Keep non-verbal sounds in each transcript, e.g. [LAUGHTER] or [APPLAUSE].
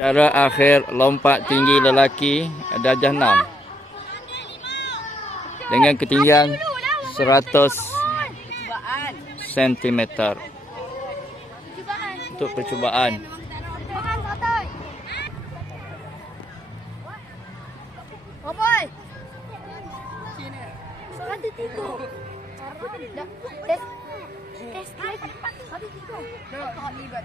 Cara akhir lompat tinggi lelaki darjah 6 dengan ketinggian 100 cm untuk percubaan. Oh libat.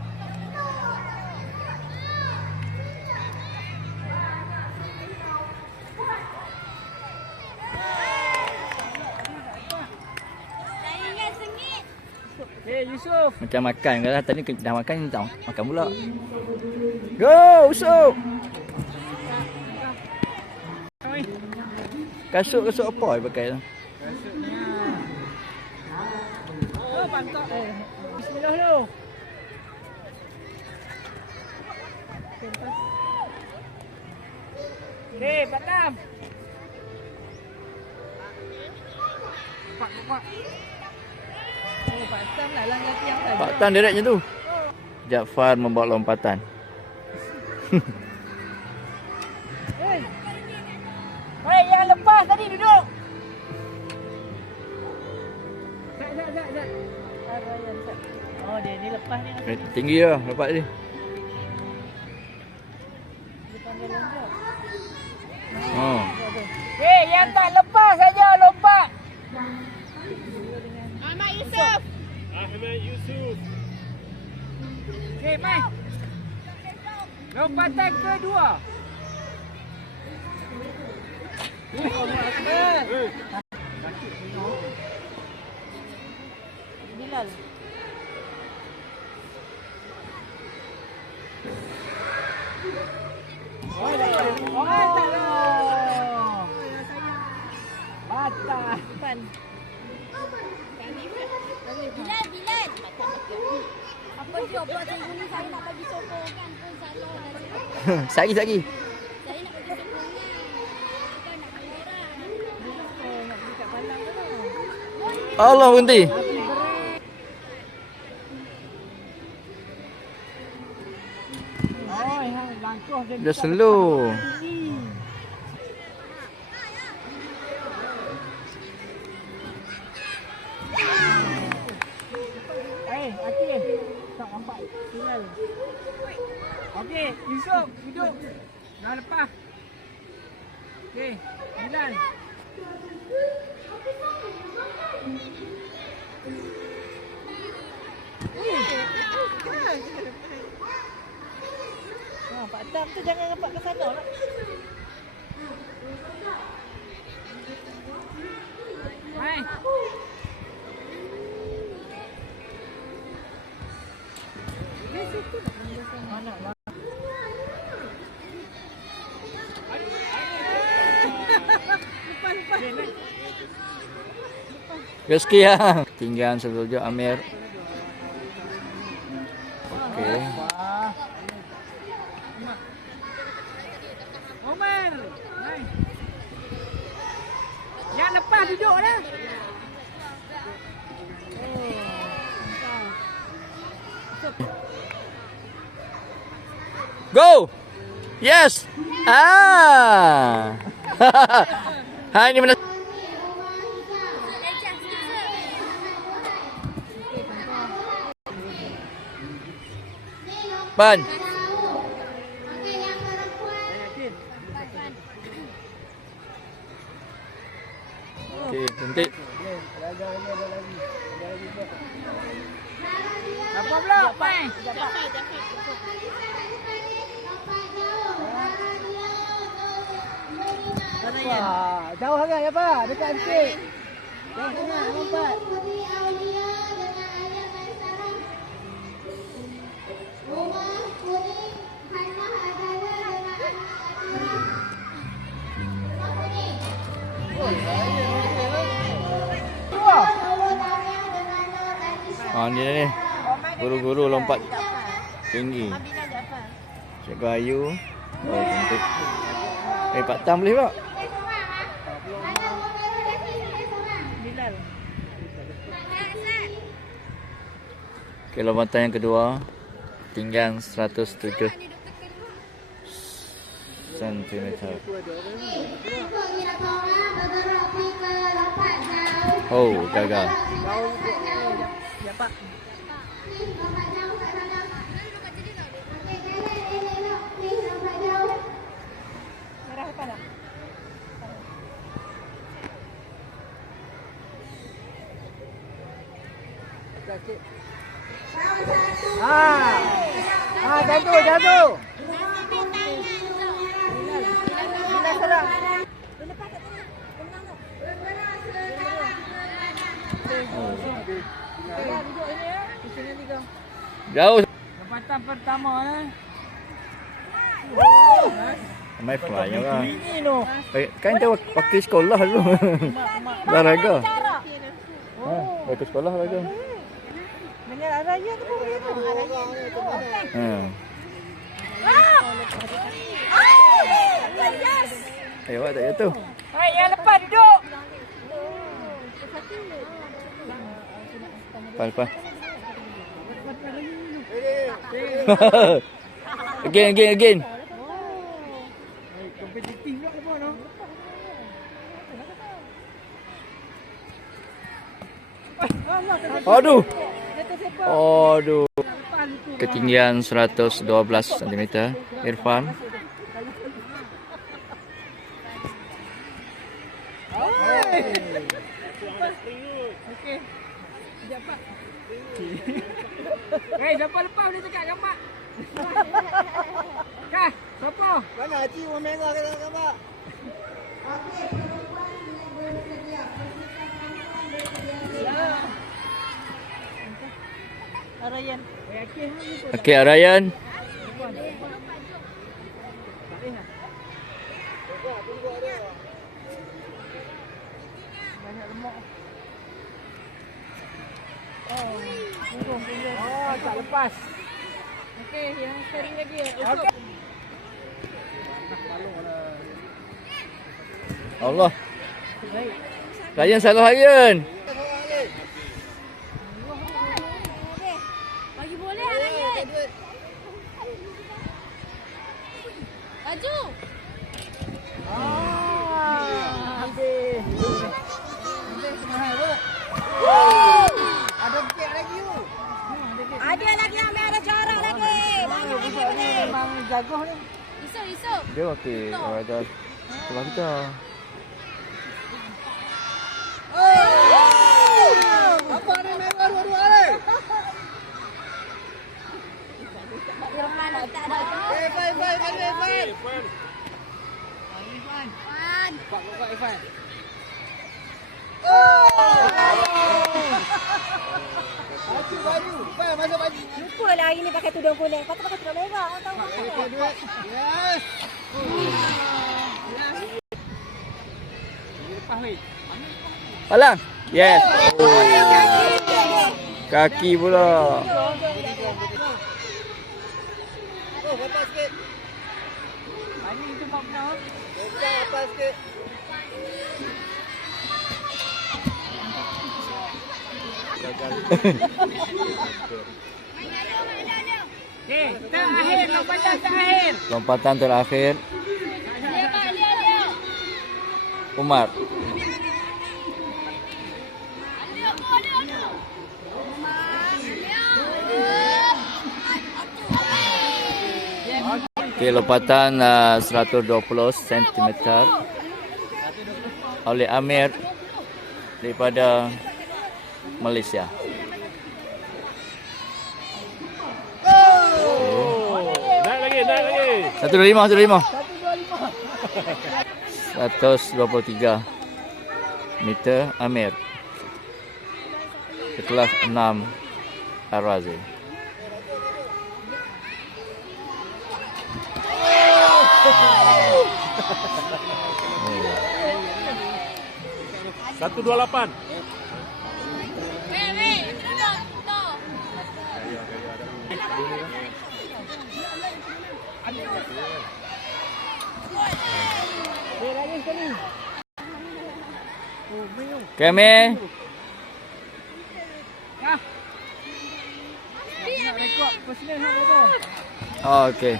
Yusuf. Macam makan người ta Tadi dah makan ni tau. Makan pula. Go, Usuk. Oi. Kasut-kasut apa yang pakai tu? Maksudnya. Oh pantak. Eh. Bismillah lu. Okey, Batam. Pak, pak. Oh, Batam lah langgar tiang saja. Pak Tan direct macam tu. Jafar membawa lompatan. Hei. Hei, yang lepas tadi duduk. Zat, zat, zat, zat. Ada yang zat. Oh, dia ni lepas ni. Eh, Tinggi lah lompat ni. Oh. Hei, yang tak lepas saja lompat. Ahmad Yusof. Hei, mai. Lompatan kedua. Allah Akbar. Bilal. Oh, tak lah. Patah. Bilal, Bilal. Apa dia buat minggu ni saya nak bagi sokongan pun salah [LAUGHS] dah. Sagi sagi. Saya nak bagi sokongan. Bukan nak bagi orang. Oh, nak pergi kat Malang ke tu? Allah berhenti. Oh, Dia slow. Okey, Yusuf, duduk. Dah lepas. Okey, Milan. Ha, Pak Tam tu jangan nampak ke sana lah. Hai. Rezeki lah. Tinggal sebelum Amir. Okey. Wah. Omar. Hai. Yang lepas duduk dah. Go. Yes. Ah. [LAUGHS] ha ini mana? Ban. Okey, cantik. Apa pula? Mai. Jauh sangat ya Pak? Dekat sikit. Jauh sangat, lompat. Dua. Ha ni ni. Guru-guru lompat tinggi. Cikgu Ayu. Oh, cantik. Eh, Pak Tam boleh tak? Okay, lompatan yang kedua. Tinggian 107 cm. Oh, gagal. Ya Ya, duduk ini ya. Di sini tiga. Jauh. Pertama eh. Mai fly lah. Ini no. Eh, kan dia wak- wakil sekolah dulu. Olahraga. Ha, wakil sekolah olahraga. Dengan araya tu pun begitu. Ha. Eh, awak tak jatuh. Hai, yang lepas duduk. Lepas, lepas. [LAUGHS] again, again, again. Aduh. Aduh. Ketinggian 112 cm. Irfan. Okey. Pak. Hei, siapa lepas boleh cakap dengan [LAUGHS] Pak? Kah, siapa? Mana Haji orang merah kata gambar? Arayan. Oh, yakin lah ni pun. Okey, Arayan. Oh, tak lepas. Okey, yang sekali lagi. Okey. Allah. Ryan salah Ryan. Bagi boleh Ryan. Baju. Ah, habis. Ada sikit lagi tu. Ada lagi yang ada cara lagi. Banyak lagi boleh. Memang jago ni. Isu wakil olahraga sekolah kita. Apa ni merah dua-dua ni? Irfan tak ada. Eh, Fai, Fai, Fai, Fai. Irfan. Pak, Pak Irfan. Haji baju. Fai, masuk baju. Lupa lah hari ni pakai tudung kuning. Kau tu pakai tudung merah. Duit. Yes. Kaki pula. Oh, lepas sikit. Hari tu mak pernah. Lepas, lepas sikit. Lompatan terakhir. Lompatan terakhir. Umar. Okey, lompatan uh, 120 cm oleh Amir daripada Malaysia. Satu dua lima, satu dua lima. Seratus dua puluh tiga meter Amir. Kelas enam Ar-Razi. Satu dua lapan. Weh, duduk. Tuh. Ada Eh, lagi sekali. Oh, minum. Okay, Amir. Ah. Nak rekod personal tu. Oh, okay.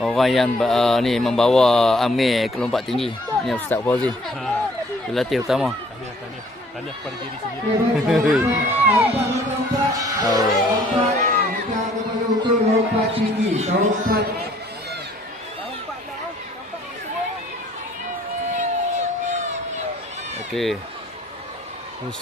Orang yang uh, ni membawa Amir ke lompat tinggi. Ni Ustaz Fauzi. Ha, Pelatih utama. tahniah, tahniah. Tahniah kepada diri sendiri. Oh. Lompat tinggi, lompat Okay. Terus